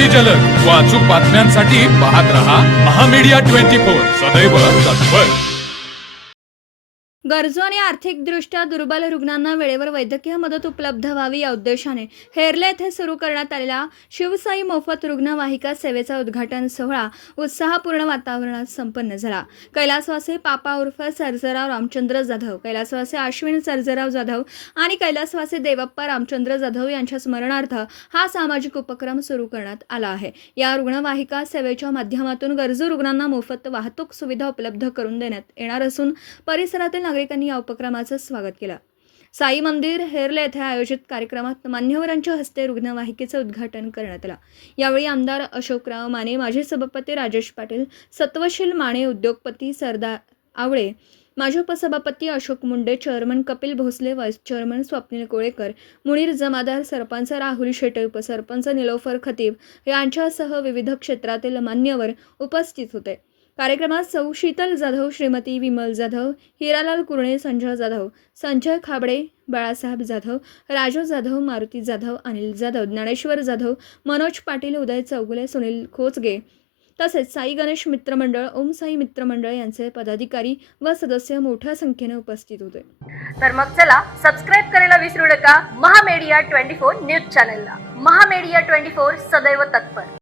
अति जलद व अचूक बातम्यांसाठी पाहत रहा महामीडिया 24 सदैव तत्पर। गरजू आणि आर्थिकदृष्ट्या दुर्बल रुग्णांना वेळेवर वैद्यकीय मदत उपलब्ध व्हावी या उद्देशाने हेरले येथे सुरू करण्यात आलेला शिवसाई मोफत रुग्णवाहिका सेवेचा उद्घाटन सोहळा उत्साहपूर्ण वातावरणात संपन्न झाला। कैलासवासी पापा उर्फ सर्जेराव रामचंद्र जाधव, कैलासवासी अश्विन सर्जेराव जाधव आणि कैलासवासी देवप्पा रामचंद्र जाधव यांच्या स्मरणार्थ हा सामाजिक उपक्रम सुरू करण्यात आला आहे। या रुग्णवाहिका सेवेच्या माध्यमातून गरजू रुग्णांना मोफत वाहतूक सुविधा उपलब्ध करून देण्यात येणार असून परिसरातील नागरिकांनी या उपक्रमाचं स्वागत केलं। साई मंदिर हेरले येथे आयोजित कार्यक्रमात मान्यवरांच्या हस्ते रुग्णवाहिकेचं उद्घाटन करण्यात आलं। यावेळी आमदार अशोकराव माने, माजी सभापती राजेश पाटील, सत्वशील माने, उद्योगपती सरदार आवळे, माजी उपसभापती Ashok Munde, chairman Kapil Bhosale, vice chairman Swapnil Kolekar, Munir Jamadar, sarpanch Rahul Shete, उपसरपंच निलोफर खतीब यांच्यासह विविध क्षेत्रातील मान्यवर उपस्थित होते। कार्यक्रमात सौ शीतल जाधव, श्रीमती विमल जाधव, हिरालाल कुरणे, संजय जाधव, संजय खाबडे, बाळासाहेब जाधव, राजू जाधव, मारुती जाधव, अनिल जाधव, ज्ञानेश्वर जाधव, मनोज पाटील, उदय चौगुले, सुनील खोचगे तसेच साई गणेश मित्रमंडळ, ओम साई मित्रमंडळ यांचे पदाधिकारी व सदस्य मोठ्या संख्येने उपस्थित होते। तर मग चला सबस्क्राईब करायला विसरू नका महामीडिया 24 न्यूज चॅनलला। महामीडिया 24 सदैव तत्पर।